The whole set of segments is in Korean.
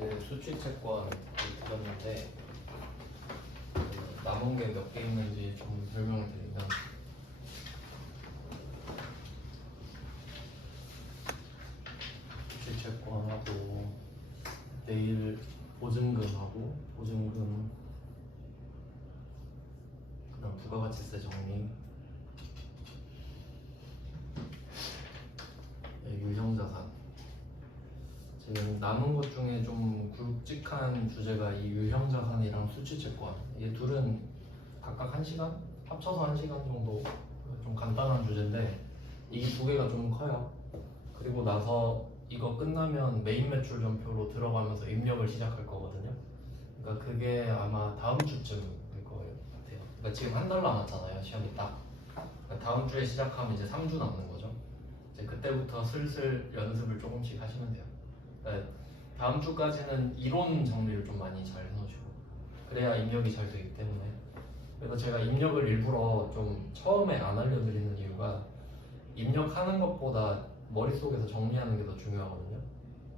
그 수취 채권 드렸는데 남은 게 몇 개 있는지 좀 설명을 드리면 수취 채권하고 내일 보증금하고 보증금 그다음 부가가치세 정리 유형자산 지금 남은 것 중에 좀 굵직한 주제가 이 유형자산이랑 수취채권 이 둘은 각각 1시간? 합쳐서 1시간 정도 좀 간단한 주제인데 이 두 개가 좀 커요. 그리고 나서 이거 끝나면 메인 매출 전표로 들어가면서 입력을 시작할 거거든요. 그러니까 그게 아마 다음 주쯤일 거예요 같아요. 그러니까 지금 한 달 남았잖아요 시험이 딱. 그러니까 다음 주에 시작하면 이제 3주 남는 거죠. 이제 그때부터 슬슬 연습을 조금씩 하시면 돼요. 다음 주까지는 이론 정리를 좀 많이 잘 해놓으시고 그래야 입력이 잘 되기 때문에 그래서 제가 입력을 일부러 좀 처음에 안 알려드리는 이유가 입력하는 것보다 머릿속에서 정리하는 게 더 중요하거든요.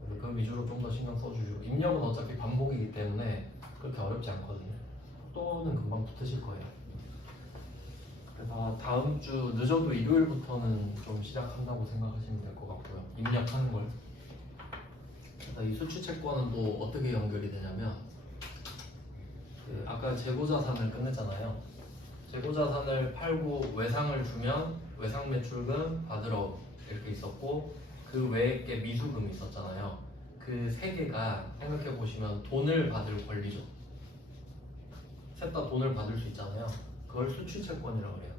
그래서 그 위주로 좀 더 신경 써주시고 입력은 어차피 반복이기 때문에 그렇게 어렵지 않거든요. 또는 금방 붙으실 거예요. 그래서 다음 주 늦어도 일요일부터는 좀 시작한다고 생각하시면 될 것 같고요. 입력하는 걸. 이 수취채권은 또 어떻게 연결이 되냐면 아까 재고자산을 끝냈잖아요. 재고자산을 팔고 외상을 주면 외상 매출금 받으러 이렇게 있었고 그 외에 게 미수금이 있었잖아요. 그 세 개가 생각해 보시면 돈을 받을 권리죠. 셋 다 돈을 받을 수 있잖아요. 그걸 수취채권이라고 해요.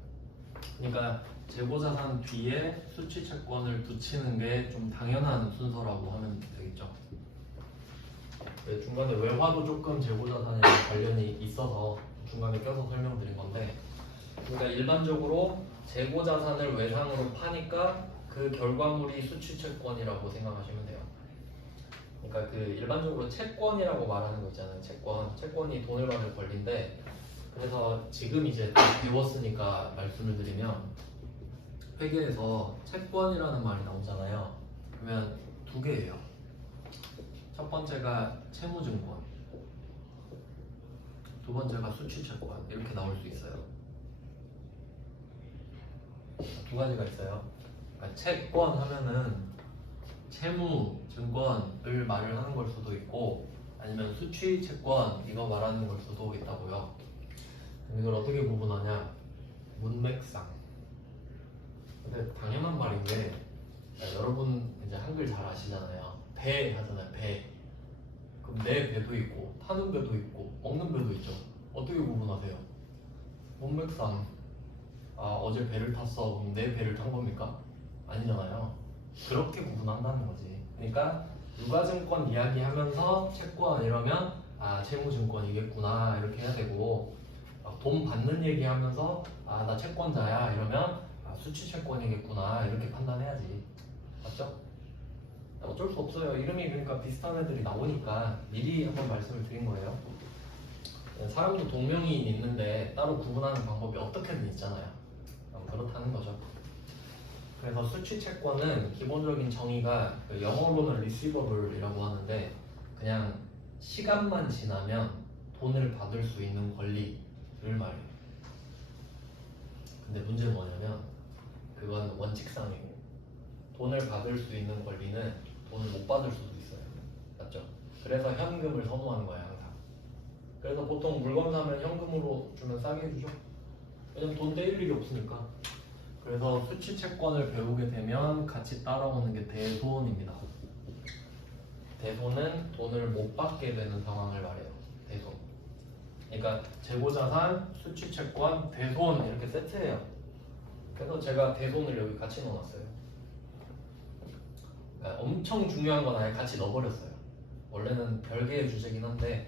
그러니까 재고자산 뒤에 수취채권을 붙이는 게 좀 당연한 순서라고 하면 되겠죠. 중간에 외화도 조금 재고자산에 관련이 있어서 중간에 껴서 설명드린 건데 그러니까 일반적으로 재고자산을 외상으로 파니까 그 결과물이 수취채권이라고 생각하시면 돼요. 그러니까 그 일반적으로 채권이라고 말하는 거 있잖아요. 채권이 돈을 받을 권리인데 그래서 지금 이제 배웠으니까 말씀을 드리면 회계에서 채권이라는 말이 나오잖아요. 그러면 두 개예요. 첫 번째가 채무증권, 두 번째가 수취채권 이렇게 나올 수 있어요. 두 가지가 있어요. 그러니까 채권 하면은 채무증권을 말을 하는 걸 수도 있고 아니면 수취채권 이거 말하는 걸 수도 있다고요. 이걸 어떻게 구분하냐? 문맥상. 근데 당연한 말인데 여러분 이제 한글 잘 아시잖아요. 배 하잖아요. 배. 그럼 내 배도 있고 타는 배도 있고 먹는 배도 있죠. 어떻게 구분하세요? 문맥상. 어제 배를 탔어. 그럼 내 배를 탄 겁니까? 아니잖아요. 그렇게 구분한다는 거지. 그러니까 유가증권 이야기하면서 채권 이러면 채무증권이겠구나 이렇게 해야 되고 돈 받는 얘기하면서 나 채권자야 이러면 수취채권이겠구나 이렇게 판단해야지. 맞죠? 어쩔 수 없어요. 이름이 그러니까 비슷한 애들이 나오니까 미리 한번 말씀을 드린 거예요. 사람도 동명이인 있는데 따로 구분하는 방법이 어떻게든 있잖아요. 그렇다는 거죠. 그래서 수취채권은 기본적인 정의가 영어로는 리시버블이라고 하는데 그냥 시간만 지나면 돈을 받을 수 있는 권리를 말해요. 근데 문제는 뭐냐면 그건 원칙상이고 돈을 받을 수 있는 권리는 돈을 못 받을 수도 있어요. 맞죠? 그래서 현금을 선호하는 거예요 항상. 그래서 보통 물건 사면 현금으로 주면 싸게 해주죠. 왜냐면 돈 떼일 일이 없으니까. 그래서 수취채권을 배우게 되면 같이 따라오는 게 대손입니다. 대손은 돈을 못 받게 되는 상황을 말해요. 대손. 그러니까 재고자산, 수취채권, 대손 이렇게 세트예요. 그래서 제가 대손을 여기 같이 넣어놨어요. 그러니까 엄청 중요한 건 아예 같이 넣어버렸어요. 원래는 별개의 주제긴 한데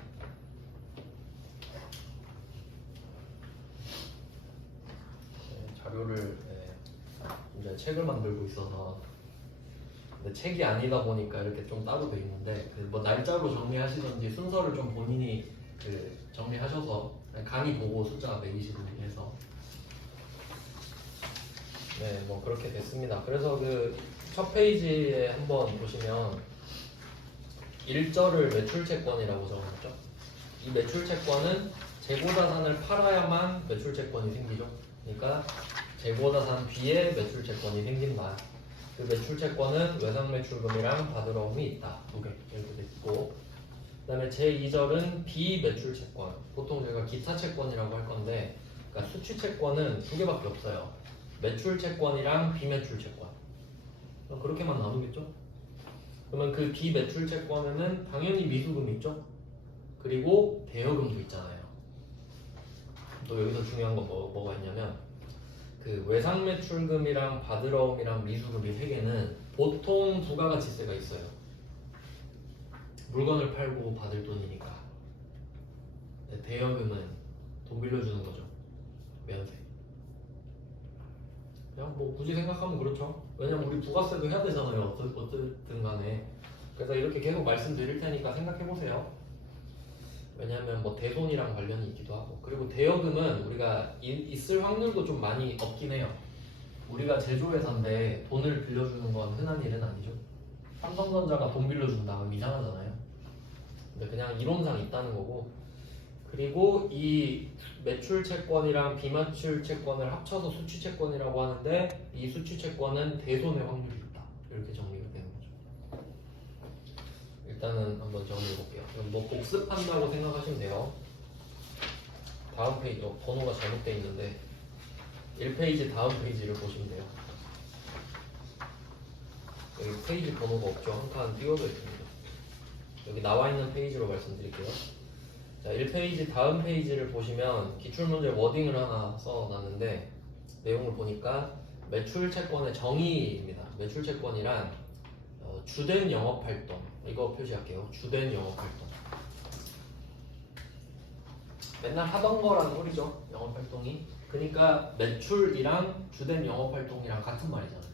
자료를 이제 책을 만들고 있어서 근데 책이 아니다 보니까 이렇게 좀 따로 돼 있는데 뭐 날짜로 정리하시던지 순서를 좀 본인이 정리하셔서 강의 보고 숫자 매기시든지 해서 뭐 그렇게 됐습니다. 그래서 첫 페이지에 한번 보시면 일절을 매출채권이라고 적어놨죠. 이 매출채권은 재고자산을 팔아야만 매출채권이 생기죠. 그러니까 재고자산 B에 매출채권이 생긴다. 그 매출채권은 외상매출금이랑 받으러움이 있다. 두 개 이렇게 돼 있고, 그 다음에 제2절은 비매출채권. 보통 저희가 기타채권이라고 할 건데, 그러니까 수취채권은 두 개밖에 없어요. 매출채권이랑 비매출채권. 그럼 그렇게만 나누겠죠? 그러면 그 비매출채권에는 당연히 미수금이 있죠? 그리고 대여금도 있잖아요. 또 여기서 중요한 건 뭐가 있냐면, 그 외상매출금이랑 받으러움이랑 미수금 이 세 개는 보통 부가가치세가 있어요. 물건을 팔고 받을 돈이니까. 대여금은 돈 빌려주는 거죠. 면세. 그냥 뭐 굳이 생각하면 그렇죠. 왜냐면 우리 부가세도 해야 되잖아요. 어쨌든 간에. 그래서 이렇게 계속 말씀드릴 테니까 생각해보세요. 왜냐면 뭐 대손이랑 관련이 있기도 하고, 그리고 대여금은 우리가 있을 확률도 좀 많이 없긴 해요. 우리가 제조회사인데 돈을 빌려주는 건 흔한 일은 아니죠. 삼성전자가 돈 빌려준다면 이상하잖아요. 근데 그냥 이론상 있다는 거고, 그리고 이 매출채권이랑 비매출채권을 합쳐서 수취채권이라고 하는데, 이 수취채권은 대손의 확률이 있다. 이렇게 정리가 되는 거죠. 일단은 한번 정리해 볼게요. 뭐 복습한다고 생각하시면 돼요. 다음 페이지, 번호가 잘못되어 있는데 1페이지 다음 페이지를 보시면 돼요. 여기 페이지 번호가 없죠. 한 칸 띄워져 있습니다. 여기 나와 있는 페이지로 말씀드릴게요. 자, 1페이지 다음 페이지를 보시면 기출문제 워딩을 하나 써놨는데, 내용을 보니까 매출채권의 정의입니다. 매출채권이란 주된 영업활동, 이거 표시할게요. 주된 영업활동. 맨날 하던 거라는 소리죠. 영업활동이. 그러니까 매출이랑 주된 영업활동이랑 같은 말이잖아요.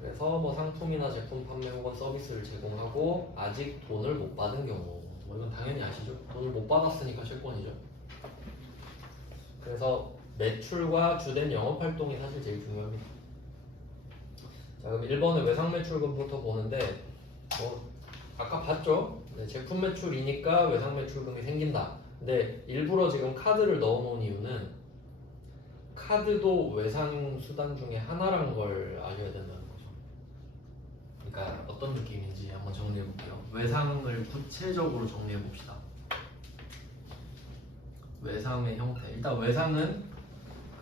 그래서 뭐 상품이나 제품 판매 혹은 서비스를 제공하고 아직 돈을 못 받은 경우, 뭐 이건 당연히 아시죠? 돈을 못 받았으니까 채권이죠. 그래서 매출과 주된 영업활동이 사실 제일 중요합니다. 자, 그럼 1번의 외상매출금부터 보는데, 아까 봤죠? 네, 제품 매출이니까 외상매출금이 생긴다. 근데 일부러 지금 카드를 넣어놓은 이유는 카드도 외상수단 중에 하나라는 걸 아셔야 된다는 거죠. 그러니까 어떤 느낌인지 한번 정리해 볼게요. 외상을 구체적으로 정리해 봅시다. 외상의 형태. 일단 외상은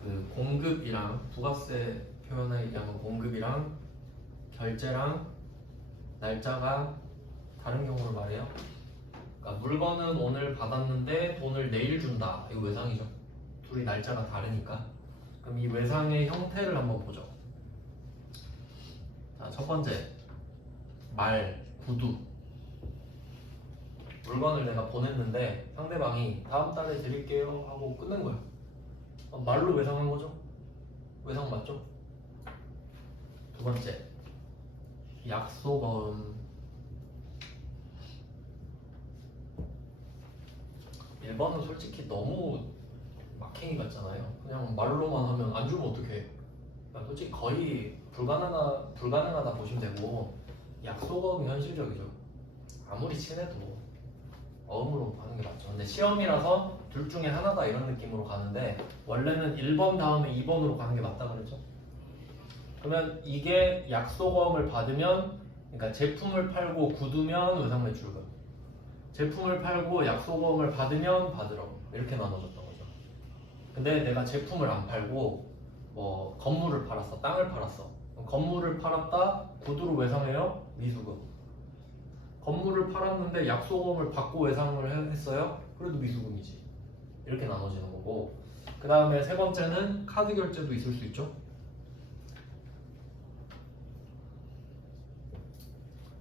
그 공급이랑 부가세 표현에 의하면 공급이랑 결제랑 날짜가 다른 경우를 말해요. 그러니까 물건은 오늘 받았는데 돈을 내일 준다. 이거 외상이죠. 둘이 날짜가 다르니까. 그럼 이 외상의 형태를 한번 보죠. 자, 첫 번째 말, 구두. 물건을 내가 보냈는데 상대방이 다음 달에 드릴게요 하고 끝낸 거예요. 말로 외상한 거죠? 외상 맞죠? 두 번째 약속어음. 1번은 솔직히 너무 막행이 같잖아요. 그냥 말로만 하면 안 주면 어떡해. 그러니까 솔직히 거의 불가능하다 보시면 되고, 약속어음이 현실적이죠. 아무리 친해도 어음으로 하는 게 맞죠. 근데 시험이라서 둘 중에 하나다 이런 느낌으로 가는데, 원래는 1번 다음에 2번으로 가는 게 맞다 그랬죠. 그러면 이게 약속어음을 받으면, 그러니까 제품을 팔고 구두면 외상매출금, 제품을 팔고 약속어음을 받으면 받으러, 이렇게 나눠졌던 거죠. 근데 내가 제품을 안 팔고 뭐 건물을 팔았어, 땅을 팔았어. 건물을 팔았다, 구두로 외상해요, 미수금. 건물을 팔았는데 약속어음을 받고 외상을 했어요, 그래도 미수금이지. 이렇게 나눠지는 거고, 그 다음에 세 번째는 카드 결제도 있을 수 있죠.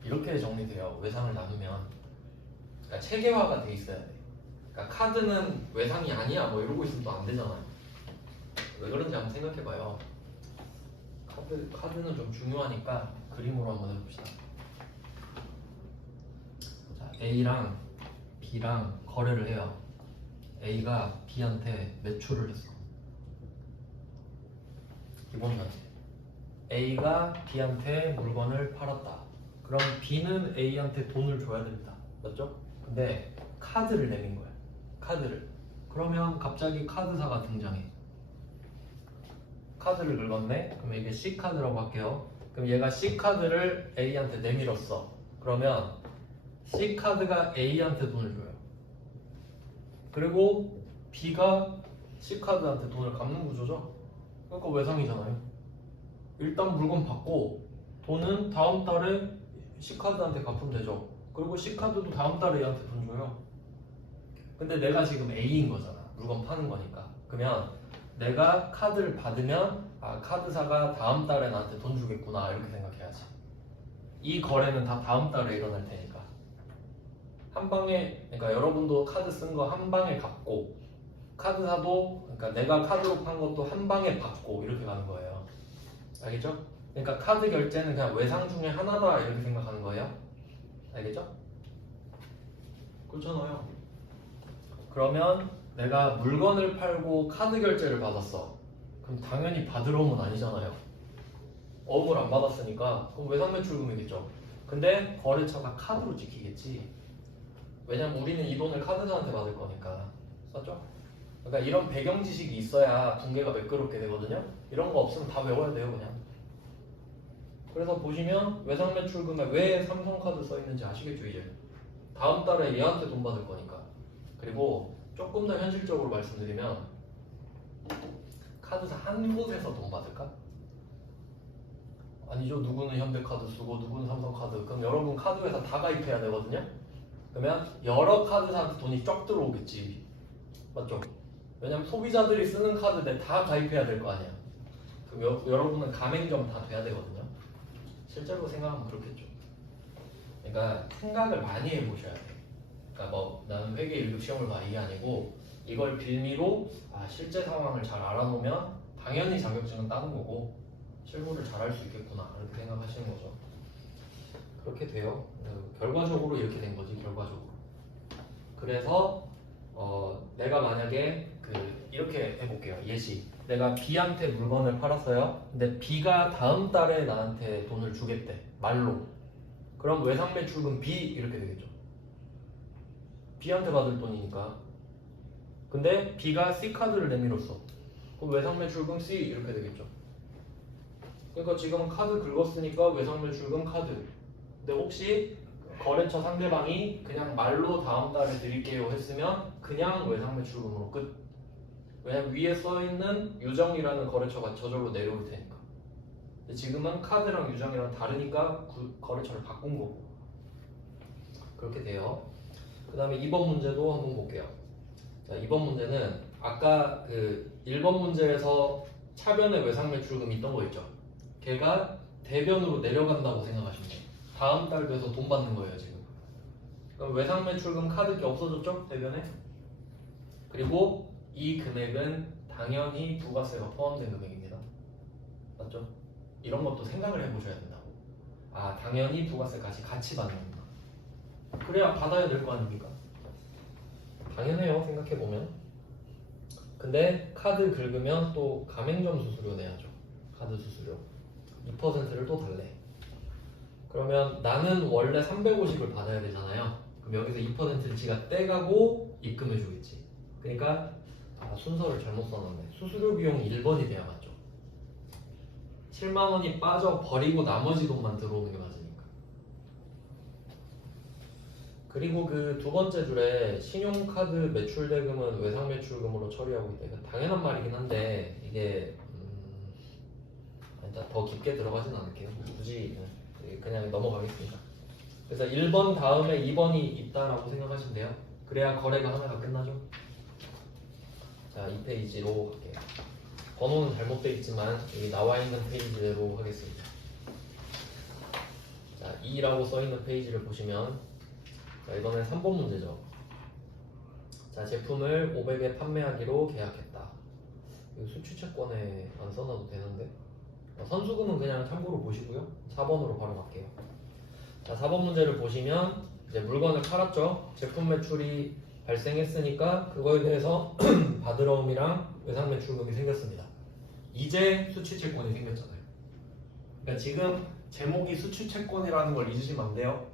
이렇게 정리돼요. 외상을 나누면. 그러니까 체계화가 돼 있어야 돼. 그러니까 카드는 외상이 아니야 뭐 이러고 있으면 또 안 되잖아요. 왜 그런지 한번 생각해봐요. 카드는 좀 중요하니까 그림으로 한번 해봅시다. 자, A랑 B랑 거래를 해요. A가 B한테 매출을 했어. 기본 전제. A가 B한테 물건을 팔았다. 그럼 B는 A한테 돈을 줘야 됩니다. 맞죠? 근데 카드를 내민 거야. 카드를. 그러면 갑자기 카드사가 등장해. 카드를 긁었네? 그럼 이게 C카드라고 할게요. 그럼 얘가 C카드를 A한테 내밀었어. 그러면 C카드가 A한테 돈을 줘요. 그리고 B가 C카드한테 돈을 갚는 구조죠. 그러니까 외상이잖아요. 일단 물건 받고 돈은 다음 달에 C카드한테 갚으면 되죠. 그리고 C카드도 다음 달에 얘한테 돈 줘요. 근데 내가 지금 A인 거잖아. 물건 파는 거니까. 그러면 내가 카드를 받으면 아 카드사가 다음 달에 나한테 돈 주겠구나 이렇게 생각해야지. 이 거래는 다 다음 달에 일어날 테니까 한 방에, 그러니까 여러분도 카드 쓴 거 한 방에 갚고 카드사도 그러니까 내가 카드로 판 것도 한 방에 받고 이렇게 가는 거예요. 알겠죠? 그러니까 카드 결제는 그냥 외상 중에 하나다 이렇게 생각하는 거예요. 알겠죠? 그렇잖아요. 그러면 내가 물건을 팔고 카드 결제를 받았어. 그럼 당연히 받으러 온 건 아니잖아요. 어음을 안 받았으니까 그럼 외상 매출금이겠죠. 근데 거래처가 카드로 지키겠지. 왜냐면 우리는 이 돈을 카드사한테 받을 거니까. 맞죠? 그러니까 이런 배경 지식이 있어야 분계가 매끄럽게 되거든요. 이런 거 없으면 다 외워야 돼요 그냥. 그래서 보시면 외상 매출금에 왜 삼성카드 써 있는지 아시겠죠 이제. 다음 달에 얘한테 돈 받을 거니까. 그리고 조금 더 현실적으로 말씀드리면 카드사 한 곳에서 돈 받을까? 아니죠. 누구는 현대카드 쓰고 누구는 삼성카드. 그럼 여러분 카드 회사 다 가입해야 되거든요. 그러면 여러 카드사한테 돈이 쫙 들어오겠지. 맞죠? 왜냐면 소비자들이 쓰는 카드 다 가입해야 될 거 아니야. 그럼 여러분은 가맹점 다 돼야 되거든요. 실제로 생각하면 그렇겠죠. 그러니까 생각을 많이 해보셔야 돼요. 그러니까 뭐 나는 회계 1급 시험을 봐 이게 아니고 이걸 빌미로 아 실제 상황을 잘 알아놓으면 당연히 자격증은 따는 거고 실무를 잘 할 수 있겠구나 이렇게 생각하시는 거죠. 그렇게 돼요. 결과적으로 이렇게 된 거지 결과적으로. 그래서 내가 만약에 이렇게 해볼게요. 예시. 내가 B한테 물건을 팔았어요. 근데 B가 다음 달에 나한테 돈을 주겠대. 말로. 그럼 외상 매출금 B 이렇게 되겠죠. B한테 받을 돈이니까. 근데 B가 C카드를 내밀었어. 그럼 외상 매출금 C 이렇게 되겠죠. 그러니까 지금 카드 긁었으니까 외상 매출금 카드. 근데 혹시 거래처 상대방이 그냥 말로 다음 달에 드릴게요 했으면 그냥 외상 매출금으로 끝. 왜냐면 위에 써있는 유정이라는 거래처가 저절로 내려올 테니까. 근데 지금은 카드랑 유정이랑 다르니까 거래처를 바꾼 거고. 그렇게 돼요. 그 다음에 2번 문제도 한번 볼게요. 자, 2번 문제는 아까 1번 문제에서 차변에 외상 매출금이 있던 거 있죠. 걔가 대변으로 내려간다고 생각하시면 돼요. 다음 달 돼서 돈 받는 거예요 지금. 그럼 외상 매출금 카드기 없어졌죠? 대변에. 그리고 이 금액은 당연히 부가세가 포함된 금액입니다. 맞죠? 이런 것도 생각을 해보셔야 된다고. 아 당연히 부가세까지 같이 받는구나. 그래야 받아야 될 거 아닙니까? 당연해요 생각해보면. 근데 카드 긁으면 또 가맹점 수수료 내야죠. 카드 수수료 2%를 또 달래. 그러면 나는 원래 350을 받아야 되잖아요. 그럼 여기서 2%를 지가 떼가고 입금해 주겠지. 그러니까 순서를 잘못 써놨네. 수수료 비용이 1번이 돼야 맞죠. 7만 원이 빠져 버리고 나머지 돈만 들어오는 게 맞으니까. 그리고 그 두 번째 줄에 신용카드 매출 대금은 외상 매출금으로 처리하고 있다. 이거 당연한 말이긴 한데 이게 일단 더 깊게 들어가진 않을게요. 굳이 그냥 넘어가겠습니다. 그래서 1번 다음에 2번이 있다라고 생각하시면 돼요. 그래야 거래가 하나가 끝나죠. 자, 2페이지로 갈게요. 번호는 잘못되어 있지만 여기 나와 있는 페이지대로 하겠습니다. 자, 2라고 써 있는 페이지를 보시면 자, 이번엔 3번 문제죠. 자, 제품을 500에 판매하기로 계약했다. 이거 수취채권에 안 써놔도 되는데 선수금은 그냥 참고로 보시고요. 4번으로 바로 갈게요. 자, 4번 문제를 보시면 이제 물건을 팔았죠. 제품 매출이 발생했으니까 그거에 대해서 받으러옴이랑 외상 매출금이 생겼습니다. 이제 수취채권이 생겼잖아요. 그러니까 지금 제목이 수취채권이라는 걸 잊으시면 안 돼요.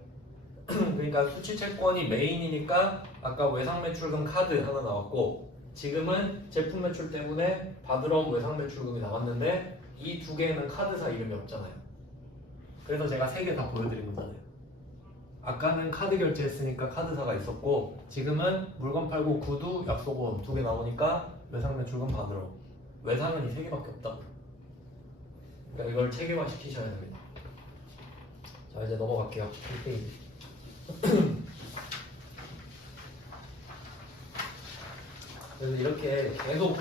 그러니까 수취채권이 메인이니까 아까 외상매출금 카드 하나 나왔고 지금은 제품 매출 때문에 받으러 온 외상매출금이 나왔는데 이 두 개에는 카드사 이름이 없잖아요. 그래서 제가 세 개 다 보여드린 거잖아요. 아까는 카드 결제했으니까 카드사가 있었고 지금은 물건 팔고 구두, 약속원 두 개 나오니까 외상매출금 받으러 외상은 이 세 개밖에 없다. 그러니까 이걸 체계화 시키셔야 됩니다. 자 이제 넘어갈게요. 1페이지. 그래서 이렇게 계속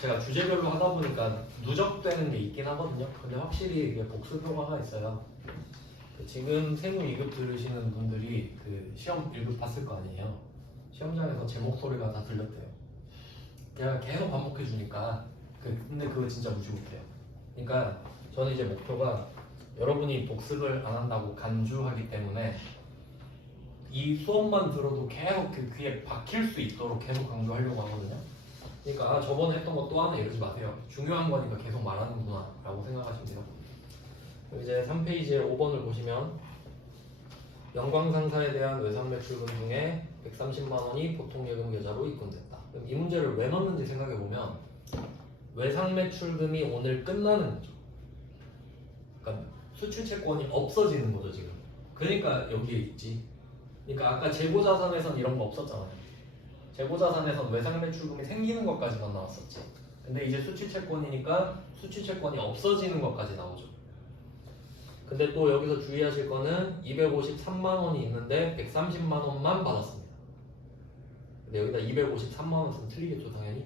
제가 주제별로 하다 보니까 누적되는 게 있긴 하거든요. 근데 확실히 이게 복습효과가 하나 있어요. 지금 세무 2급 들으시는 분들이 시험 1급 봤을 거 아니에요. 시험장에서 제 목소리가 다 들렸대요. 그냥 계속 반복해 주니까 근데 그거 진짜 무시 못해요. 그러니까 저는 이제 목표가 여러분이 복습을 안 한다고 간주하기 때문에 이 수업만 들어도 계속 귀에 박힐 수 있도록 계속 강조하려고 하거든요. 그러니까 저번에 했던 거 또 하나 이러지 마세요. 중요한 거니까 계속 말하는구나 라고 생각하시면 돼요. 이제 3페이지에 5번을 보시면 영광상사에 대한 외상매출금 중에 130만 원이 보통예금 계좌로 입금됐다. 그럼 이 문제를 왜 넣는지 생각해보면 외상매출금이 오늘 끝나는 거죠. 그러니까 수출채권이 없어지는 거죠 지금. 그러니까 여기에 있지. 그러니까 아까 재고자산에선 이런 거 없었잖아요. 재고자산에선 외상매출금이 생기는 것까지만 나왔었지. 근데 이제 수취채권이니까 수취채권이 없어지는 것까지 나오죠. 근데 또 여기서 주의하실 거는 253만 원이 있는데 130만 원만 받았습니다. 근데 여기다 253만 원 쓰면 틀리겠죠 당연히.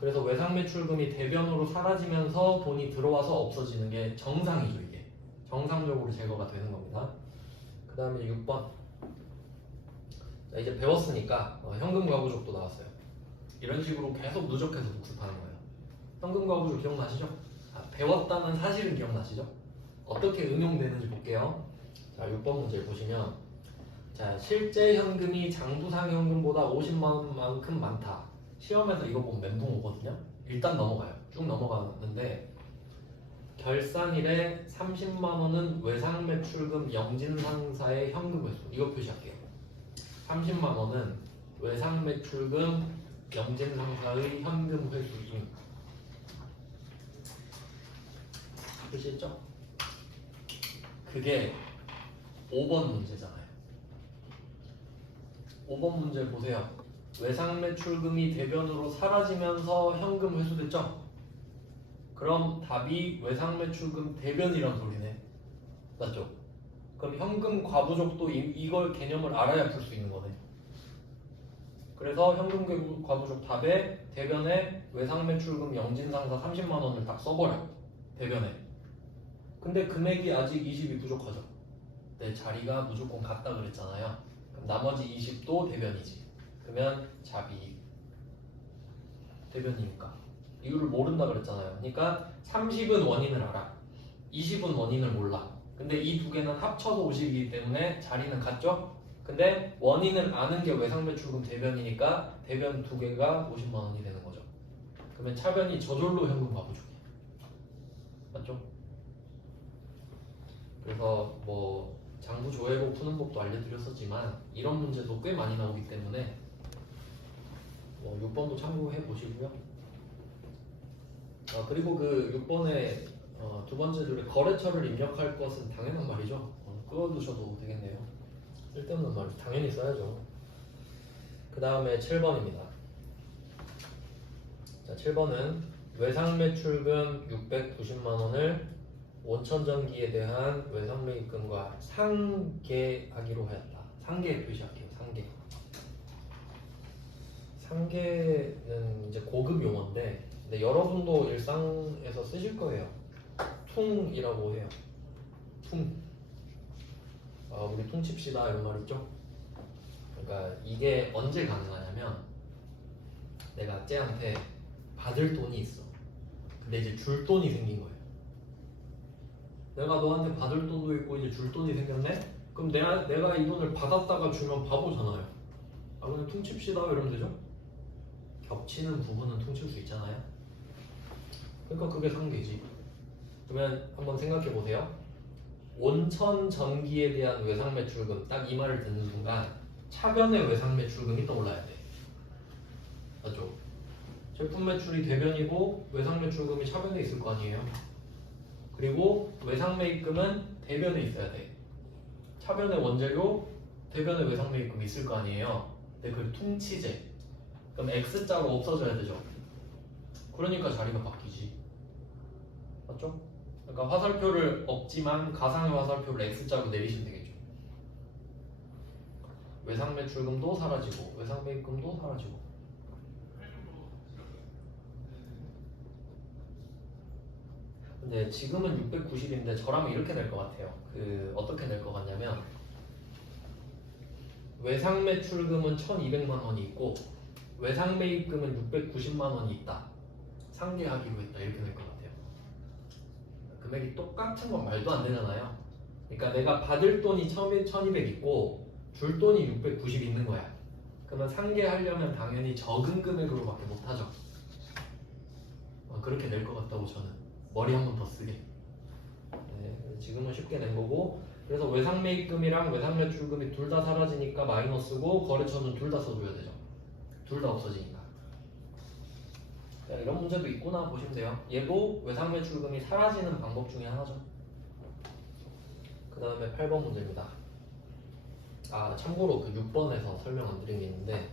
그래서 외상매출금이 대변으로 사라지면서 돈이 들어와서 없어지는 게 정상이죠 이게. 정상적으로 제거가 되는 겁니다. 그 다음에 6번. 자, 이제 배웠으니까 현금과부족도 나왔어요. 이런 식으로 계속 누적해서 복습하는 거예요. 현금과부족 기억나시죠? 배웠다는 사실은 기억나시죠? 어떻게 응용되는지 볼게요. 자, 6번 문제 보시면 자, 실제 현금이 장부상 현금보다 50만 원만큼 많다. 시험에서 이거 보면 멘붕 오거든요. 일단 넘어가요. 쭉 넘어가는데 결산일에 30만 원은 외상매출금 영진상사의 현금 회수. 이거 표시할게요. 30만 원은 외상매출금 영진상사의 현금 회수입니다. 표시했죠? 그게 5번 문제잖아요. 5번 문제 보세요. 외상매출금이 대변으로 사라지면서 현금 회수됐죠? 그럼 답이 외상매출금 대변이란 소리네. 맞죠? 그럼 현금 과부족도 이걸 개념을 알아야 풀 수 있는 거네. 그래서 현금 과부족 답에 대변에 외상매출금 영진상사 30만 원을 딱 써버려. 대변에. 근데 금액이 아직 20이 부족하죠. 내 자리가 무조건 같다 그랬잖아요. 그럼 나머지 20도 대변이지. 그러면 답이 대변이니까. 이유를 모른다 그랬잖아요. 그러니까 30은 원인을 알아. 20은 원인을 몰라. 근데 이 두 개는 합쳐서 50이기 때문에 자리는 같죠? 근데 원인을 아는 게 외상매출금 대변이니까 대변 두 개가 50만 원이 되는 거죠. 그러면 차변이 저절로 현금 과부족이에요. 맞죠? 그래서 뭐 장부 조회로 푸는 법도 알려드렸었지만 이런 문제도 꽤 많이 나오기 때문에 뭐 6번도 참고해 보시고요. 그리고 그 6번에 두 번째 줄에 거래처를 입력할 것은 당연한 말이죠. 끊어두셔도 되겠네요. 쓸데없는 말 당연히 써야죠. 그 다음에 7번입니다. 자, 7번은 외상매출금 690만 원을 온천전기에 대한 외상매입금과 상계하기로 하였다. 상계 표시할게요. 상계. 상계는 이제 고급 용어인데 근데 여러분도 일상에서 쓰실 거예요. 퉁이라고 해요. 퉁. 우리 퉁칩시다 이런 말 있죠? 그러니까 이게 언제 가능하냐면 내가 쟤한테 받을 돈이 있어. 근데 이제 줄 돈이 생긴 거예요. 내가 너한테 받을 돈도 있고 이제 줄 돈이 생겼네? 그럼 내가 이 돈을 받았다가 주면 바보잖아요. 그냥 퉁칩시다 이러면 되죠? 겹치는 부분은 퉁칠 수 있잖아요. 그러니까 그게 상계지. 그러면 한번 생각해 보세요. 온천 전기에 대한 외상 매출금 딱 이 말을 듣는 순간 차변의 외상 매출금이 떠올라야 돼. 맞죠? 제품 매출이 대변이고 외상 매출금이 차변에 있을 거 아니에요. 그리고 외상 매입금은 대변에 있어야 돼. 차변의 원재료, 대변의 외상 매입금이 있을 거 아니에요. 근데 그걸 퉁치제. 그럼 X자가 없어져야 되죠. 그러니까 자리가 바뀌지. 맞죠? 그러니까 화살표를 없지만 가상의 화살표를 X자로 내리시면 되겠죠. 외상 매출금도 사라지고 외상 매입금도 사라지고. 근데 지금은 690인데 저라면 이렇게 될 것 같아요. 어떻게 될 것 같냐면 외상 매출금은 1,200만 원이 있고 외상 매입금은 690만 원이 있다. 상계하기로 했다. 이렇게 될 것 같아요. 금액이 똑같은 건 말도 안 되잖아요. 그러니까 내가 받을 돈이 1,200 있고 줄 돈이 690 있는 거야. 그러면 상계하려면 당연히 적은 금액으로밖에 못하죠. 그렇게 될 것 같다고 저는 머리 한 번 더 쓰게. 네, 지금은 쉽게 낸 거고 그래서 외상 매입금이랑 외상 매출금이 둘 다 사라지니까 마이너스고 거래처는 둘 다 써줘야 되죠. 둘 다 없어지니까. 이런 문제도 있구나 보시면 돼요. 얘도 외상 매출금이 사라지는 방법 중에 하나죠. 그 다음에 8번 문제입니다. 참고로 그 6번에서 설명 안 드린 게 있는데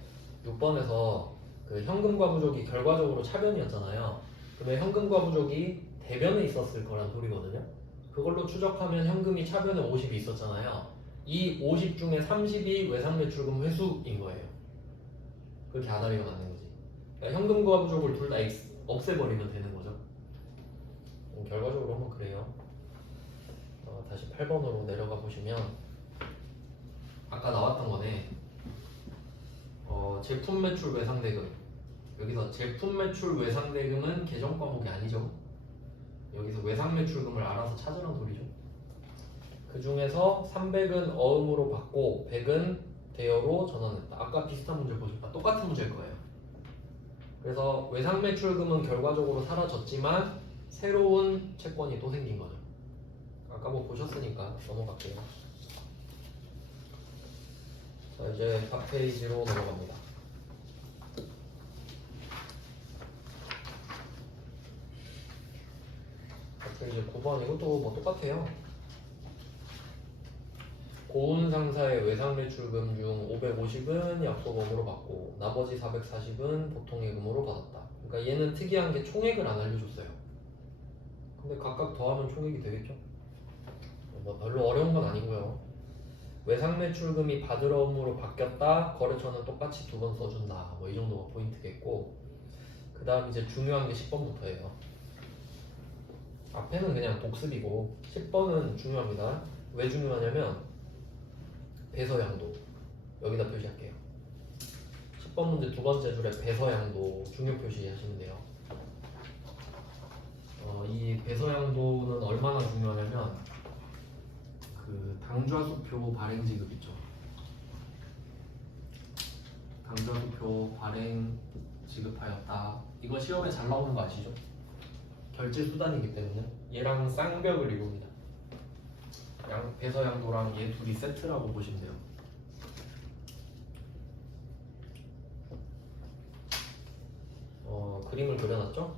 6번에서 그 현금과 부족이 결과적으로 차변이었잖아요. 근데 현금과 부족이 대변에 있었을 거란 소리거든요. 그걸로 추적하면 현금이 차변에 50이 있었잖아요. 이 50 중에 30이 외상 매출금 회수인 거예요. 그렇게 아다리가 맞는 거지. 그러니까 현금과 부족을 둘 다 없애버리면 되는 거죠. 결과적으로 한번 그래요. 다시 8번으로 내려가 보시면 아까 나왔던 거네. 제품 매출 외상 대금. 여기서 제품 매출 외상 대금은 계정 과목이 아니죠. 여기서 외상 매출금을 알아서 찾으란 소리죠. 그 중에서 300은 어음으로 받고 100은 대여로 전환했다. 아까 비슷한 문제 보셨다. 똑같은 문제일 거예요. 그래서 외상 매출금은 결과적으로 사라졌지만 새로운 채권이 또 생긴 거죠. 아까 뭐 보셨으니까 넘어갈게요. 자, 이제 각 페이지로 넘어갑니다. 이제 9번 이것도 뭐 똑같아요. 고운 상사의 외상 매출금 중 550은 약속금으로 받고 나머지 440은 보통 예금으로 받았다. 그러니까 얘는 특이한 게 총액을 안 알려줬어요. 근데 각각 더하면 총액이 되겠죠? 뭐 별로 어려운 건 아니고요. 외상 매출금이 받으러 업무로 바뀌었다. 거래처는 똑같이 두 번 써준다. 뭐 이 정도가 포인트겠고 그 다음 이제 중요한 게 10번부터예요. 앞에는 그냥 복습이고 10번은 중요합니다. 왜 중요하냐면 배서양도 여기다 표시할게요. 10번 문제 두 번째 줄에 배서양도 중요 표시하시면 돼요. 이 배서양도는 얼마나 중요하냐면 그 당좌수표 발행 지급 있죠. 당좌수표 발행 지급하였다. 이거 시험에 잘 나오는 거 아시죠? 결제 수단이기 때문에 얘랑 쌍벽을 이룹니다. 배서양도랑 얘 둘이 세트라고 보시면 돼요. 그림을 그려놨죠?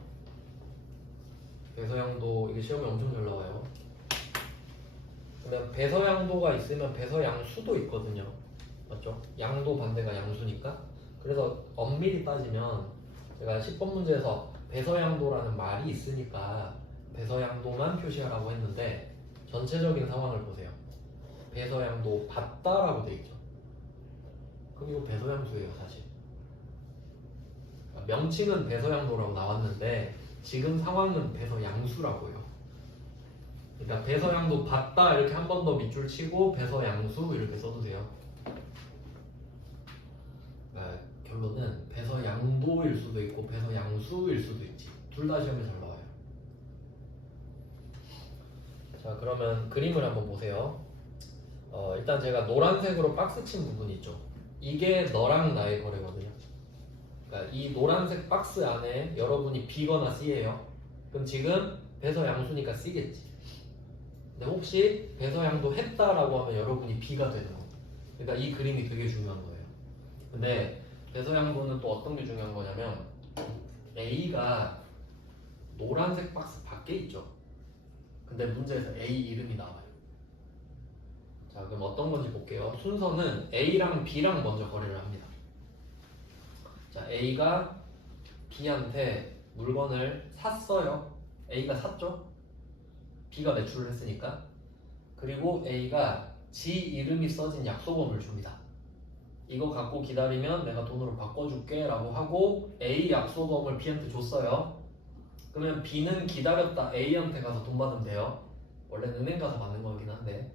배서양도 이게 시험에 엄청 잘 나와요. 그러면 배서양도가 있으면 배서양수도 있거든요. 맞죠? 양도 반대가 양수니까. 그래서 엄밀히 따지면 제가 10번 문제에서 배서양도라는 말이 있으니까 배서양도만 표시하라고 했는데 전체적인 상황을 보세요. 배서양도 받다라고 돼 있죠. 그럼 이거 배서양수예요, 사실. 명칭은 배서양도라고 나왔는데 지금 상황은 배서양수라고요. 그러니까 배서양도 받다 이렇게 한 번 더 밑줄 치고 배서양수 이렇게 써주세요. 결론은 배서양도일 수도 있고 배서양수일 수도 있지. 둘 다 시험에 잘 나와요. 자, 그러면 그림을 한번 보세요. 일단 제가 노란색으로 박스 친 부분이 있죠. 이게 너랑 나의 거래거든요. 그러니까 이 노란색 박스 안에 여러분이 B거나 C예요. 그럼 지금 배서양수니까 C겠지. 근데 혹시 배서양도 했다라고 하면 여러분이 B가 되는 거예요. 그러니까 이 그림이 되게 중요한 거예요. 근데 배서양도는 또 어떤 게 중요한 거냐면 A가 노란색 박스 밖에 있죠. 근데 문제에서 A 이름이 나와요. 자, 그럼 어떤 건지 볼게요. 순서는 A랑 B랑 먼저 거래를 합니다. 자, A가 B한테 물건을 샀어요. A가 샀죠? B가 매출을 했으니까. 그리고 A가 지 이름이 써진 약속금을 줍니다. 이거 갖고 기다리면 내가 돈으로 바꿔줄게 라고 하고 A 약속금을 B한테 줬어요. 그러면 B는 기다렸다 A한테 가서 돈 받으면 돼요. 원래는 은행 가서 받는 거긴 한데.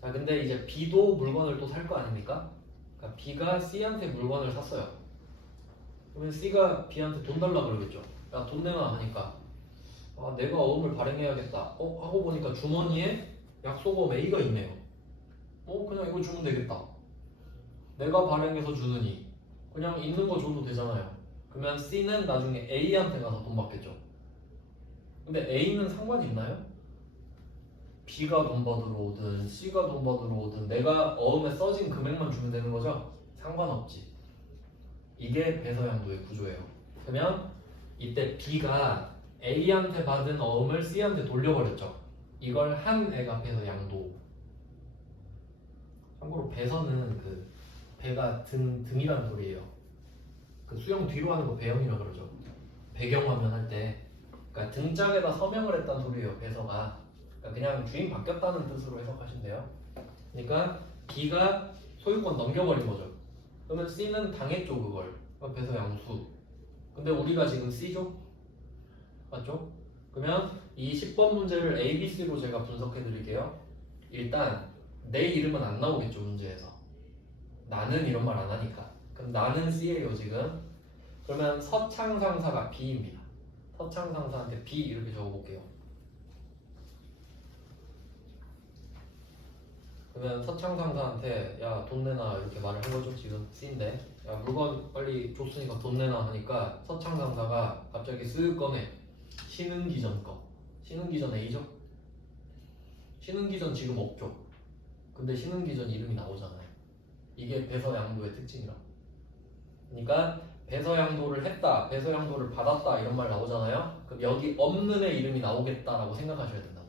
자, 근데 이제 B도 물건을 또 살 거 아닙니까? 그러니까 B가 C한테 물건을 샀어요. 그러면 C가 B한테 돈 달라 그러겠죠. 야, 돈 내놔 하니까 아, 내가 어음을 발행해야겠다. 하고 보니까 주머니에 약속금 A가 있네요. 그냥 이거 주면 되겠다. 내가 발행해서 주느니 그냥 있는 거 줘도 되잖아요. 그러면 C는 나중에 A한테 가서 돈 받겠죠. 근데 A는 상관이 있나요? B가 돈 받으러 오든 C가 돈 받으러 오든 내가 어음에 써진 금액만 주면 되는 거죠? 상관없지. 이게 배서양도의 구조예요. 그러면 이때 B가 A한테 받은 어음을 C한테 돌려버렸죠. 이걸 한 애가 배서양도. 참고로 배서는 그 배가 등이라는 소리예요. 그 수영 뒤로 하는 거 배영이라 그러죠. 배경화면 할 때. 그러니까 등짝에다 서명을 했다는 소리예요. 배서가. 그러니까 그냥 주인 바뀌었다는 뜻으로 해석하시면 돼요. 그러니까 B가 소유권 넘겨버린 거죠. 그러면 C는 당했죠 그걸. 그럼 배서 양수. 근데 우리가 지금 C죠? 맞죠? 그러면 이 10번 문제를 A, B, C로 제가 분석해 드릴게요. 일단 내 이름은 안 나오겠죠 문제에서. 나는 이런 말 안 하니까. 그럼 나는 C예요 지금. 그러면 서창상사가 B입니다. 서창상사한테 B 이렇게 적어볼게요. 그러면 서창상사한테 야 돈 내놔 이렇게 말을 한 거죠. 지금 C인데 야 물건 빨리 줬으니까 돈 내놔 하니까 서창상사가 갑자기 쓱 꺼내. 신흥기전 거. 신흥기전 A죠? 신흥기전 지금 없죠. 근데 신흥기전 이름이 나오잖아요. 이게 배서양도의 특징이라고. 그러니까 배서양도를 했다, 배서양도를 받았다 이런 말 나오잖아요. 그럼 여기 없는 애 이름이 나오겠다라고 생각하셔야 된다고.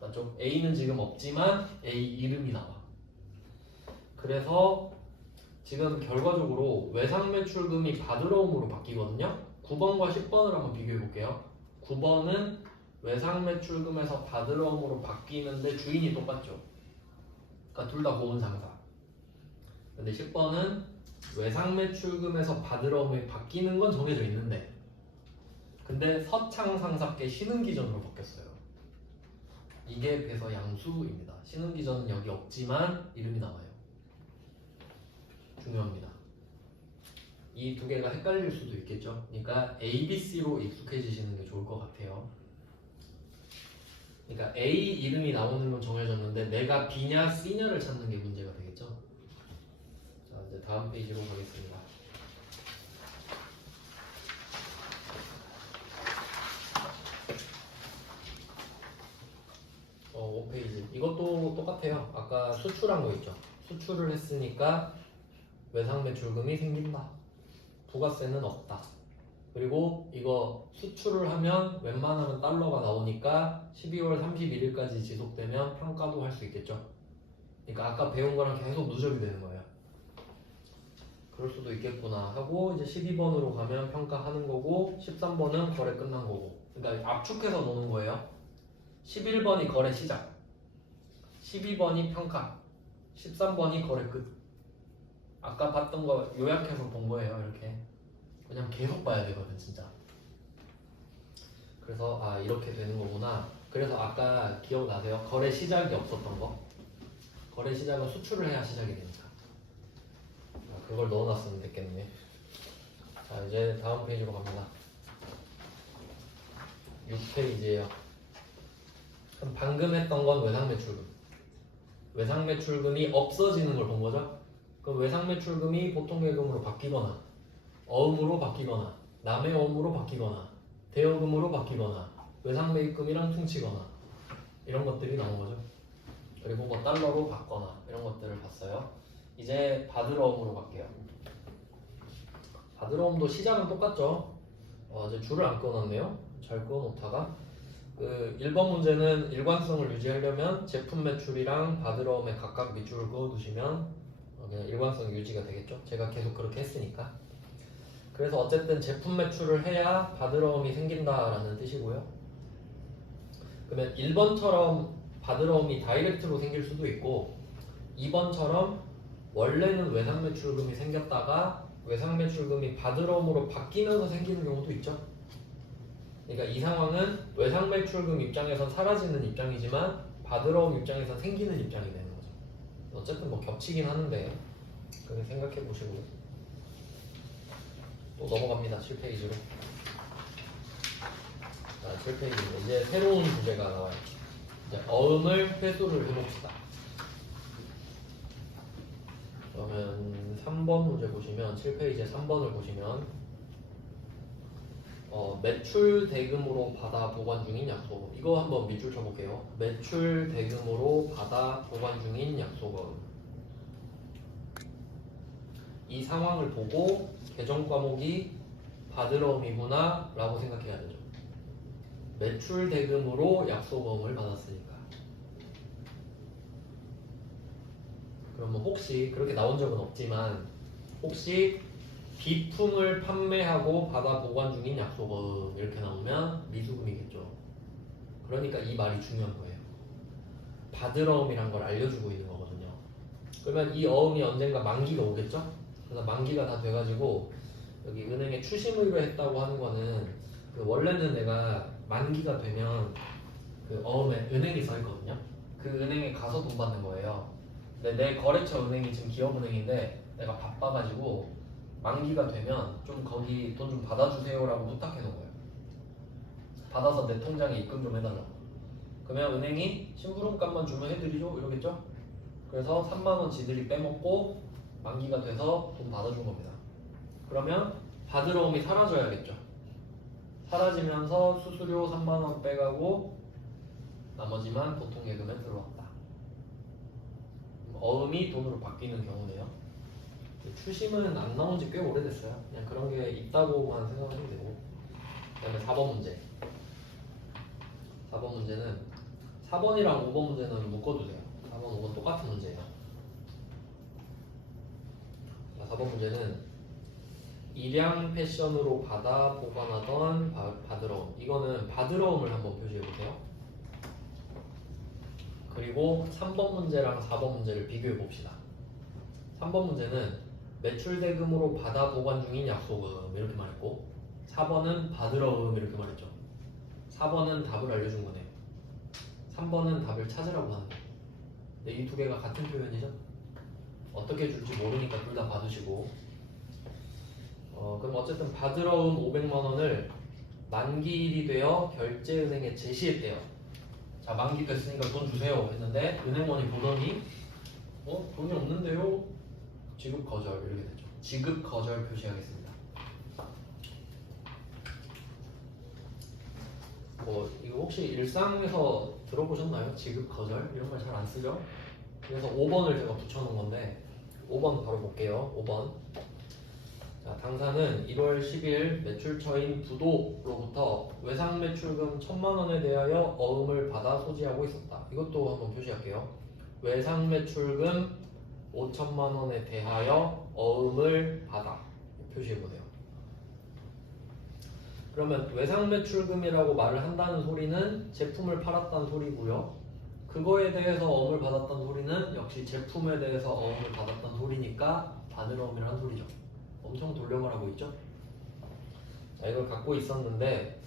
맞죠? A는 지금 없지만 A 이름이 나와. 그래서 지금 결과적으로 외상매출금이 받으러옴으로 바뀌거든요. 9번과 10번을 한번 비교해 볼게요. 9번은 외상매출금에서 받으러옴으로 바뀌는데 주인이 똑같죠. 그러니까 둘 다 고은 상사. 근데 10번은 외상매출금에서 받으러옴이 바뀌는 건 정해져 있는데 근데 서창상사께 신흥기전으로 바뀌었어요. 이게 배서양수입니다. 신흥기전은 여기 없지만 이름이 나와요. 중요합니다. 이 두 개가 헷갈릴 수도 있겠죠. 그러니까 A, B, C로 익숙해지시는 게 좋을 것 같아요. 그러니까 A 이름이 나오는 건 정해졌는데 내가 B냐 C냐를 찾는 게 문제가 되겠죠. 자, 이제 다음 페이지로 가겠습니다. 어, 5페이지. 이것도 똑같아요. 아까 수출한 거 있죠. 수출을 했으니까 외상매출금이 생긴다. 부가세는 없다. 그리고 이거 수출을 하면 웬만하면 달러가 나오니까 12월 31일까지 지속되면 평가도 할 수 있겠죠. 그러니까 아까 배운 거랑 계속 누적이 되는 거예요. 그럴 수도 있겠구나 하고 이제 12번으로 가면 평가하는 거고 13번은 거래 끝난 거고. 그러니까 압축해서 노는 거예요. 11번이 거래 시작, 12번이 평가, 13번이 거래 끝. 아까 봤던 거 요약해서 본 거예요. 이렇게 그냥 계속 봐야 되거든 진짜. 그래서 아 이렇게 되는 거구나. 그래서 아까 기억나세요? 거래 시작이 없었던 거. 거래 시작은 수출을 해야 시작이 되니까. 아, 그걸 넣어놨으면 됐겠네. 자 이제 다음 페이지로 갑니다. 6페이지에요. 그럼 방금 했던 건 외상매출금. 외상매출금이 없어지는 걸 본 거죠? 그럼 외상매출금이 보통계금으로 바뀌거나 어음으로 바뀌거나 남의 어음으로 바뀌거나 대여금으로 바뀌거나 외상매입금이랑 퉁치거나 이런 것들이 나온 거죠. 그리고 뭐 달러로 받거나 이런 것들을 봤어요. 이제 바드러움으로 갈게요. 바드러움도 시작은 똑같죠. 이제 줄을 안 그어놨네요. 잘 그어놓다가 그 1번 문제는 일관성을 유지하려면 제품 매출이랑 바드러움에 각각 밑줄을 그어두시면 그냥 일관성 유지가 되겠죠. 제가 계속 그렇게 했으니까. 그래서 어쨌든 제품 매출을 해야 바드러움이 생긴다라는 뜻이고요. 그러면 1번처럼 바드러움이 다이렉트로 생길 수도 있고 2번처럼 원래는 외상 매출금이 생겼다가 외상 매출금이 바드러움으로 바뀌면서 생기는 경우도 있죠. 그러니까 이 상황은 외상 매출금 입장에선 사라지는 입장이지만 바드러움 입장에선 생기는 입장이 되는 거죠. 어쨌든 뭐 겹치긴 하는데 그렇게 생각해 보시고 또 넘어갑니다. 7페이지로. 자, 7페이지 이제 새로운 주제가 나와요. 이제 어음을 회수를 해봅시다. 그러면 3번 문제 보시면 7페이지에 3번을 보시면 매출 대금으로 받아 보관 중인 약속금 이거 한번 밑줄 쳐볼게요. 매출 대금으로 받아 보관 중인 약속금 이 상황을 보고 계정 과목이 바드러움이구나 라고 생각해야 되죠. 매출 대금으로 약속금을 받았으니까. 그러면 혹시 그렇게 나온 적은 없지만 혹시 비품을 판매하고 받아 보관 중인 약속금 이렇게 나오면 미수금이겠죠. 그러니까 이 말이 중요한 거예요. 바드러움이란 걸 알려주고 있는 거거든요. 그러면 이 어음이 언젠가 만기가 오겠죠? 그래서 만기가 다 돼가지고 여기 은행에 추심의로 했다고 하는 거는 그 원래는 내가 만기가 되면 그 어음에 은행이 써 있거든요. 그 은행에 가서 돈 받는 거예요. 근데 내 거래처 은행이 지금 기업은행인데 내가 바빠가지고 만기가 되면 좀 거기 돈 좀 받아주세요라고 부탁해 놓은 거예요. 받아서 내 통장에 입금 좀 해달라고. 그러면 은행이 심부름값만 주면 해드리죠 이러겠죠. 그래서 3만원 지들이 빼먹고 만기가 돼서 돈 받아준 겁니다. 그러면 바드러움이 사라져야겠죠. 사라지면서 수수료 3만원 빼가고 나머지만 보통예금에 들어왔다. 어음이 돈으로 바뀌는 경우네요. 추심은 안 나온 지 꽤 오래됐어요. 그냥 그런 게 있다고만 생각하면 되고. 그 다음에 4번 문제. 4번 문제는 4번이랑 5번 문제는 묶어두세요. 4번, 5번 똑같은 문제예요. 자, 4번 문제는 일양 패션으로 받아 보관하던 바드러움. 이거는 바드러움을 한번 표시해보세요. 그리고 3번 문제랑 4번 문제를 비교해 봅시다. 3번 문제는 매출 대금으로 받아 보관 중인 약속금 이렇게 말했고 4번은 바드러움 이렇게 말했죠. 4번은 답을 알려준 거네요. 3번은 답을 찾으라고 하는 거예요. 근데 이 두 개가 같은 표현이죠. 어떻게 줄지 모르니까 둘 다 받으시고 그럼 어쨌든 바드러움 500만원을 만기일이 되어 결제은행에 제시했대요. 자, 만기 됐으니까 돈 주세요 했는데 은행원이 보더니 돈이 없는데요? 지급 거절 이렇게 되죠. 지급 거절 표시하겠습니다. 이거 혹시 일상에서 들어보셨나요? 지급 거절 이런 말 잘 안 쓰죠? 그래서 5번을 제가 붙여놓은 건데 5번 바로 볼게요. 5번. 자, 당사는 1월 10일 매출처인 부도로부터 외상 매출금 1,000만원에 대하여 어음을 받아 소지하고 있었다. 이것도 한번 표시할게요. 외상 매출금 5,000만원에 대하여 어음을 받아 표시해보세요. 그러면 외상 매출금이라고 말을 한다는 소리는 제품을 팔았다는 소리고요. 그거에 대해서 어음을 받았다는 소리는 역시 제품에 대해서 어음을 받았다는 소리니까 바드러움이라는 소리죠. 엄청 돌려 말하고 있죠. 자, 이걸 갖고 있었는데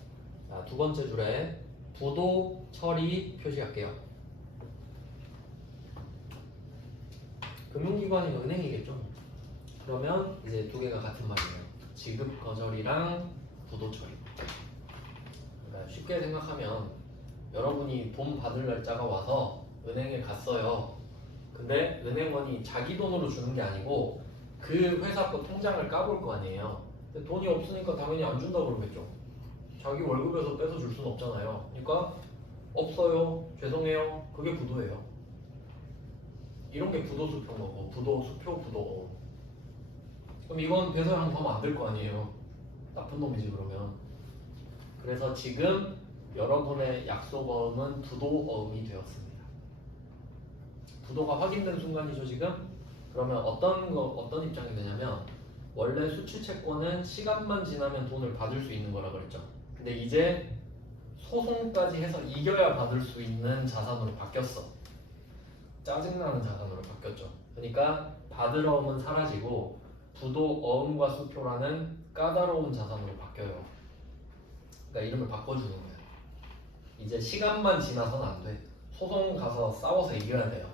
자, 두 번째 줄에 부도 처리 표시할게요. 금융기관이면 은행이겠죠. 그러면 이제 두 개가 같은 말이에요. 지급 거절이랑 부도 처리. 그러니까 쉽게 생각하면 여러분이 돈 받을 날짜가 와서 은행에 갔어요. 근데 은행원이 자기 돈으로 주는 게 아니고 그 회사 거 통장을 까볼 거 아니에요. 근데 돈이 없으니까 당연히 안 준다고 그러겠죠. 자기 월급에서 뺏어 줄 수는 없잖아요. 그러니까 없어요. 죄송해요. 그게 부도예요. 이런 게 부도 수표인 거고 부도 수표 부도. 그럼 이건 배서양 더하면 안 될 거 아니에요. 나쁜 놈이지 그러면. 그래서 지금 여러분의 약속어음은 부도어음이 되었습니다. 부도가 확인된 순간이죠 지금. 그러면 어떤 입장이 되냐면 원래 수취 채권은 시간만 지나면 돈을 받을 수 있는 거라 그랬죠. 근데 이제 소송까지 해서 이겨야 받을 수 있는 자산으로 바뀌었어. 짜증나는 자산으로 바뀌었죠. 그러니까 받으러움은 사라지고 부도어음과 수표라는 까다로운 자산으로 바뀌어요. 그러니까 이름을 바꿔주는 거예요. 이제 시간만 지나서는 안 돼. 소송 가서 싸워서 이겨야 돼요.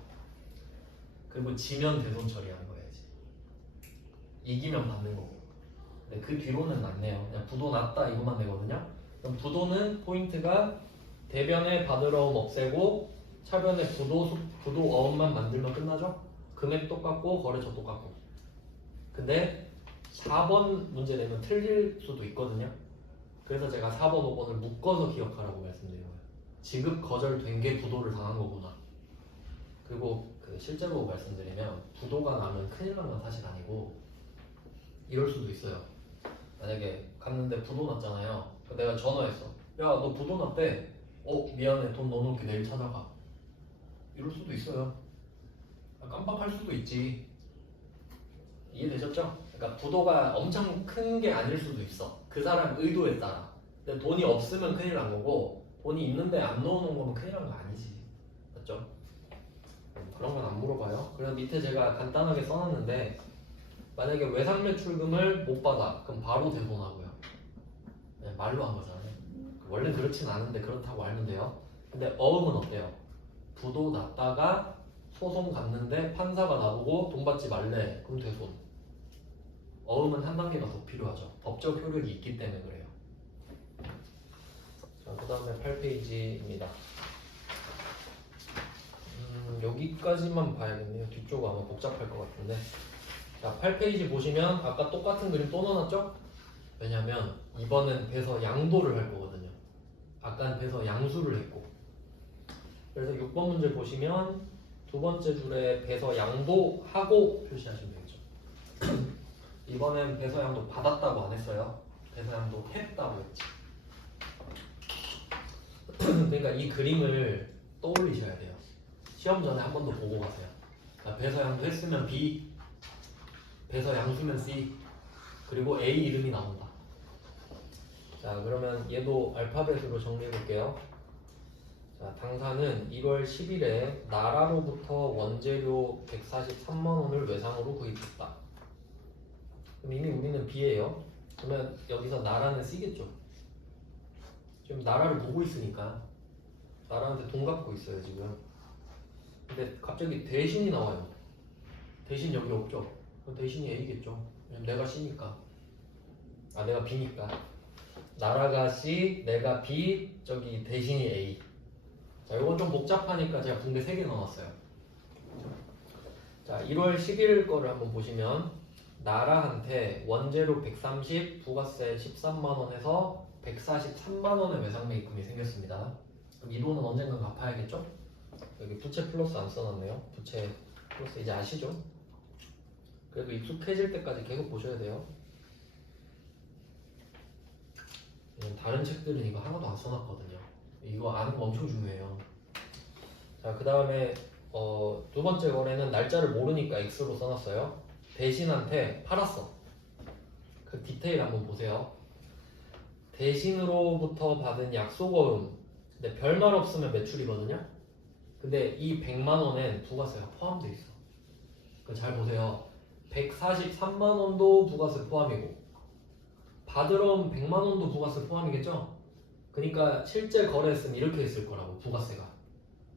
그리고 지면 대손 처리하는 거야지. 이기면 받는 거고. 근데 그 뒤로는 낫네요. 그냥 부도 났다 이거만 되거든요. 그럼 부도는 포인트가 대변의 받으러움 없애고 차변의 부도어음만 만들면 끝나죠? 금액 똑같고 거래처 똑같고. 근데 4번 문제 내면 틀릴 수도 있거든요. 그래서 제가 4번, 5번을 묶어서 기억하라고 말씀드린 거예요. 지급 거절된 게 부도를 당한 거구나. 그리고 실제로 말씀드리면 부도가 나면 큰일 난 건 사실 아니고 이럴 수도 있어요. 만약에 갔는데 부도 났잖아요. 내가 전화했어. 야, 너 부도 났대. 미안해. 돈 넣어놓을게. 내일 찾아가. 이럴 수도 있어요. 깜빡할 수도 있지. 이해되셨죠? 그러니까 부도가 엄청 큰 게 아닐 수도 있어. 그 사람 의도에 따라. 근데 돈이 없으면 큰일 난 거고 돈이 있는데 안 넣어놓은 거면 큰일 난 거 아니지. 맞죠? 그런 건 안 물어봐요. 그래서 밑에 제가 간단하게 써놨는데 만약에 외상매출금을 못 받아 그럼 바로 대손하고요. 네, 말로 한 거잖아요. 원래 그렇진 않은데 그렇다고 알면 돼요. 근데 어음은 어때요? 부도 났다가 소송 갔는데 판사가 나보고 돈 받지 말래. 그럼 대손. 어음은 한 단계가 더 필요하죠. 법적 효력이 있기 때문에 그래요. 자, 그 다음에 8페이지입니다. 여기까지만 봐야겠네요. 뒤쪽 아마 복잡할 것 같은데. 자, 8페이지 보시면 아까 똑같은 그림 또 넣어놨죠? 왜냐면 이번엔 배서 양도를 할 거거든요. 아까는 배서 양수를 했고. 그래서 6번 문제 보시면 두 번째 줄에 배서 양도하고 표시하시면 되겠죠. 이번엔 배서 양도 받았다고 안 했어요. 배서 양도 했다고 했지. 그러니까 이 그림을 떠올리셔야 돼요. 시험 전에 한 번 더 보고 가세요. 배서 양도 했으면 B, 배서 양수면 C, 그리고 A 이름이 나온다. 자, 그러면 얘도 알파벳으로 정리해 볼게요. 자, 당사는 1월 10일에 나라로부터 원재료 143만 원을 외상으로 구입했다. 그럼 이미 우리는 B예요. 그러면 여기서 나라는 C겠죠. 지금 나라를 보고 있으니까 나라한테 돈 갚고 있어요 지금. 근데 갑자기 대신이 나와요. 대신 여기 없죠. 그럼 대신이 A겠죠. 왜냐면 내가 C니까. 내가 B니까. 나라가 C, 내가 B, 저기 대신이 A. 자, 이건 좀 복잡하니까 제가 붕대 3개 넣어놨어요. 자, 1월 11일 거를 한번 보시면 나라한테 원재료 130, 부가세 13만원에서 143만원의 외상매입금이 생겼습니다. 그럼 이 돈은 언젠간 갚아야겠죠? 여기 부채 플러스 안 써놨네요. 부채 플러스 이제 아시죠? 그래도 익숙해질 때까지 계속 보셔야 돼요. 다른 책들은 이거 하나도 안 써놨거든요. 이거 아는 거 엄청 중요해요. 자, 그 다음에 두 번째 거래는 날짜를 모르니까 X로 써놨어요. 대신한테 팔았어. 그 디테일 한번 보세요. 대신으로부터 받은 약속어음. 근데 별말 없으면 매출이거든요. 근데 이 100만원엔 부가세가 포함되어 있어. 잘 보세요. 143만원도 부가세 포함이고 받으러 온 100만원도 부가세 포함이겠죠? 그러니까 실제 거래했으면 이렇게 했을 거라고. 부가세가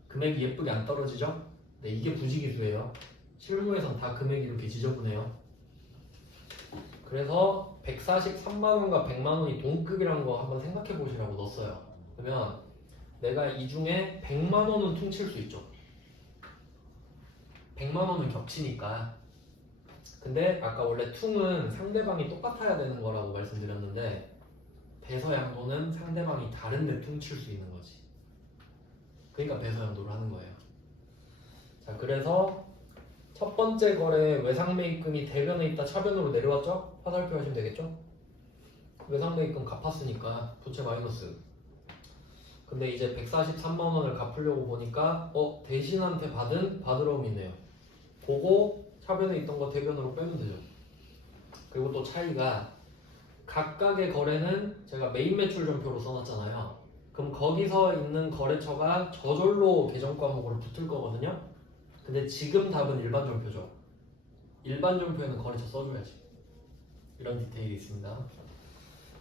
금액이 예쁘게 안 떨어지죠? 네, 이게 부지기수예요. 실무에선 다 금액이 이렇게 지저분해요. 그래서 143만원과 100만원이 동급이라는 거 한번 생각해 보시라고 넣었어요. 그러면 내가 이 중에 100만원은 퉁칠 수 있죠. 100만원은 겹치니까. 근데 아까 원래 퉁은 상대방이 똑같아야 되는 거라고 말씀드렸는데 배서 양도는 상대방이 다른데 퉁칠 수 있는 거지. 그러니까 배서양도를 하는 거예요. 자, 그래서 첫 번째 거래 외상매입금이 대변에 있다 차변으로 내려왔죠? 화살표 하시면 되겠죠? 외상매입금 갚았으니까 부채 마이너스. 근데 이제 143만 원을 갚으려고 보니까 대신한테 받은 받으러움이 있네요. 그거 차변에 있던 거 대변으로 빼면 되죠. 그리고 또 차이가 각각의 거래는 제가 메인 매출 전표로 써놨잖아요. 그럼 거기서 있는 거래처가 저절로 계정 과목으로 붙을 거거든요. 근데 지금 답은 일반 전표죠. 일반 전표에는 거래처 써줘야지. 이런 디테일이 있습니다.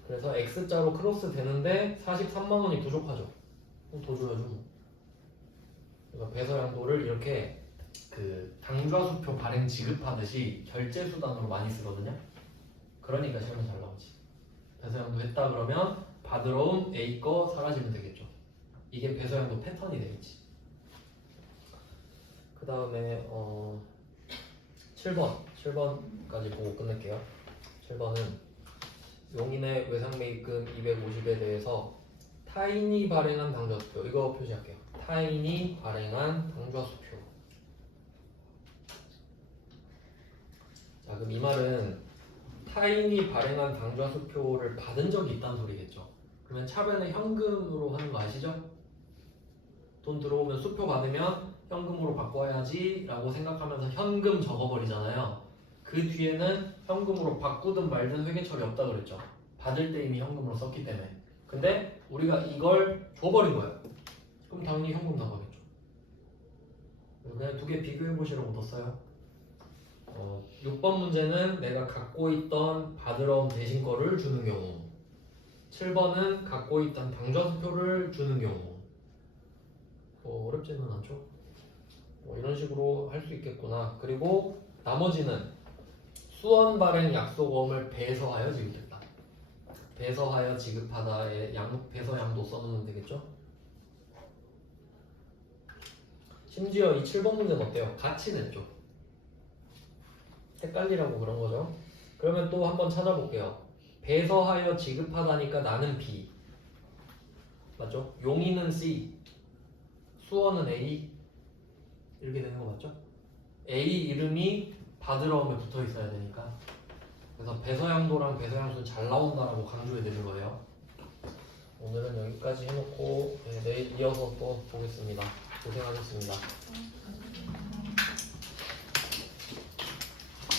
그래서 X자로 크로스 되는데 43만 원이 부족하죠. 그럼 더 줘야죠. 뭐. 그래서 배서양도를 이렇게 그 당좌수표 발행 지급하듯이 결제 수단으로 많이 쓰거든요. 그러니까 시험에 잘 나오지. 배서양도 했다 그러면 받으러 온 A 거 사라지면 되겠죠. 이게 배서양도 패턴이 되겠지. 그 다음에 7번까지 보고 끝낼게요. 7번은 용인의 외상매입금 250에 대해서 타인이 발행한 당좌수표, 이거 표시할게요. 타인이 발행한 당좌수표. 자, 그럼 이 말은 타인이 발행한 당좌수표를 받은 적이 있다는 소리겠죠. 그러면 차변에 현금으로 하는 거 아시죠? 돈 들어오면 수표 받으면 현금으로 바꿔야지 라고 생각하면서 현금 적어버리잖아요. 그 뒤에는 현금으로 바꾸든 말든 회계처리 없다 그랬죠. 받을 때 이미 현금으로 썼기 때문에. 근데 우리가 이걸 줘버린 거예요. 그럼 당연히 현금 나가겠죠. 그래서 그냥 두 개 비교해 보시라고 뒀어요. 6번 문제는 내가 갖고 있던 받으러 온 대신 거를 주는 경우, 7번은 갖고 있던 당좌수표를 주는 경우. 어렵지는 않죠. 이런 식으로 할 수 있겠구나. 그리고 나머지는 수원 발행 약속어음을 배서하여 지급했다. 배서하여 지급하다에 배서양도 써놓으면 되겠죠. 심지어 이 7번 문제는 어때요? 같이 냈죠. 헷갈리라고 그런 거죠. 그러면 또 한번 찾아볼게요. 배서하여 지급하다니까 나는 B. 맞죠? 용인은 C. 수원은 A. 이렇게 되는 거 맞죠? A 이름이 받으러 오면 붙어 있어야 되니까. 그래서 배서양도랑 배서양수는 잘 나온다라고 강조해 드린 거예요. 오늘은 여기까지 해놓고 내일 이어서 또 보겠습니다. 고생하셨습니다.